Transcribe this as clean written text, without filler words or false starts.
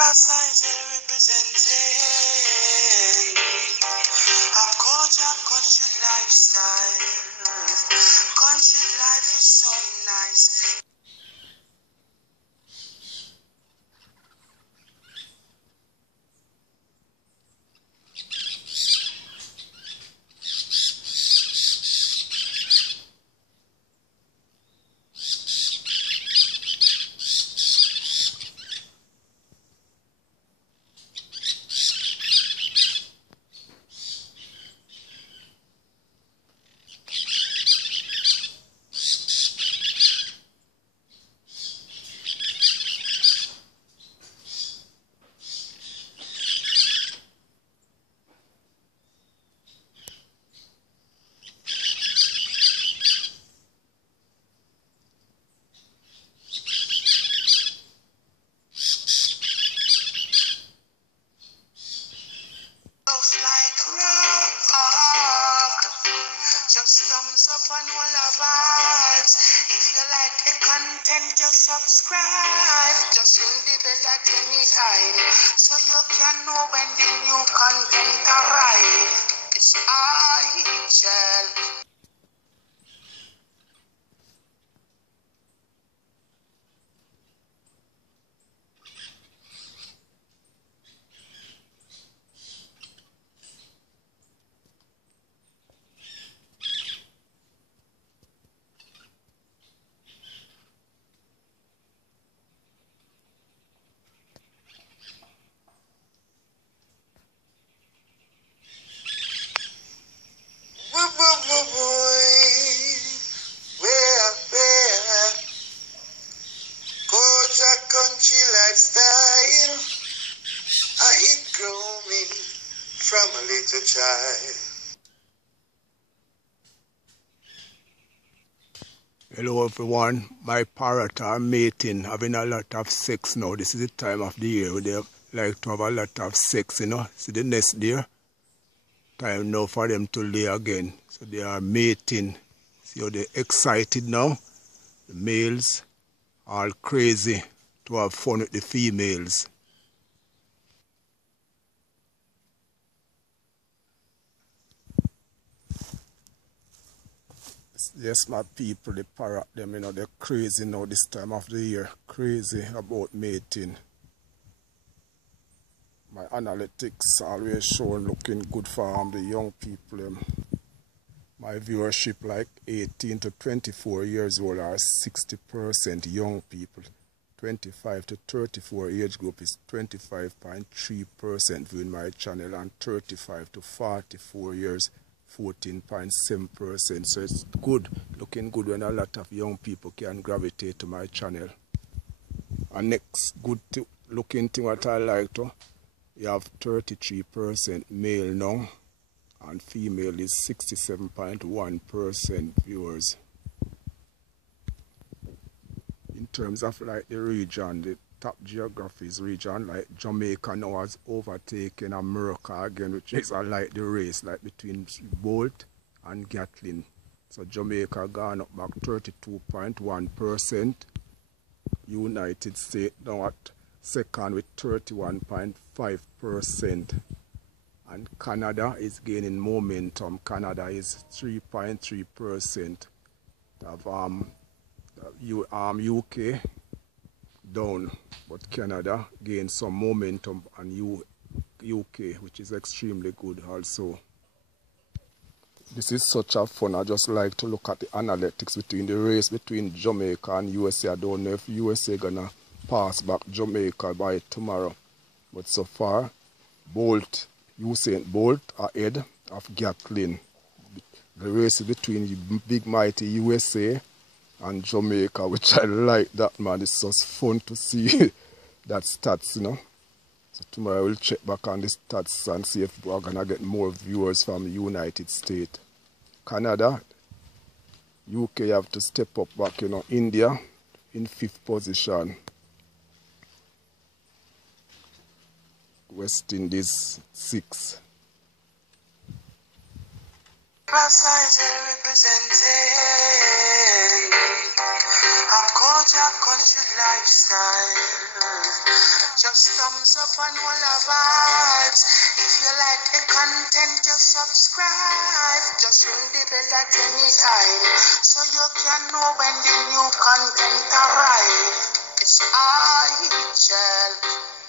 representing a culture, country lifestyle. Country life is so nice. Just thumbs up on all our vibes. If you like the content, just subscribe. Just ring the bell at any time, so you can know when the new content arrive. It's IHL. Country lifestyle, it grew me from a little child. Hello everyone, my parrot are mating, having a lot of sex now. This is the time of the year where they like to have a lot of sex, you know. See the nest there? Time now for them to lay again. So they are mating. See how they're excited now? The males are all crazy to have fun with the females. Yes, my people, the parrot them, you know, they're crazy now this time of the year. Crazy about mating. My analytics always showing looking good for the young people. My viewership like 18 to 24 years old are 60% young people. 25 to 34 age group is 25.3% viewing my channel, and 35 to 44 years 14.7%. So it's good, looking good when a lot of young people can gravitate to my channel. And next good looking thing what I like to, you have 33% male now, and female is 67.1% viewers. In terms of like the region, the top geographies region like Jamaica now has overtaken America again, which is like the race like between Bolt and Gatlin. So Jamaica gone up back 32.1%. United States now at second with 31.5%. And Canada is gaining momentum. Canada is 3.3%. UK down, but Canada gained some momentum, and UK, which is extremely good also. This is such a fun. I just like to look at the analytics between the race between Jamaica and USA. I don't know if USA gonna pass back Jamaica by tomorrow, but so far Bolt, Usain Bolt ahead of Gatlin. The race is between the big mighty USA and Jamaica, which I like that, man. It's just fun to see that stats, you know. So tomorrow I will check back on the stats and see if we're gonna get more viewers from the United States. Canada, UK have to step up back, you know. India in 5th position. West Indies 6th. Representing a about our country lifestyle. Just thumbs up on all our vibes. If you like the content, just subscribe. Just ring the bell at any time, so you can know when the new content arrive. It's I, Chel.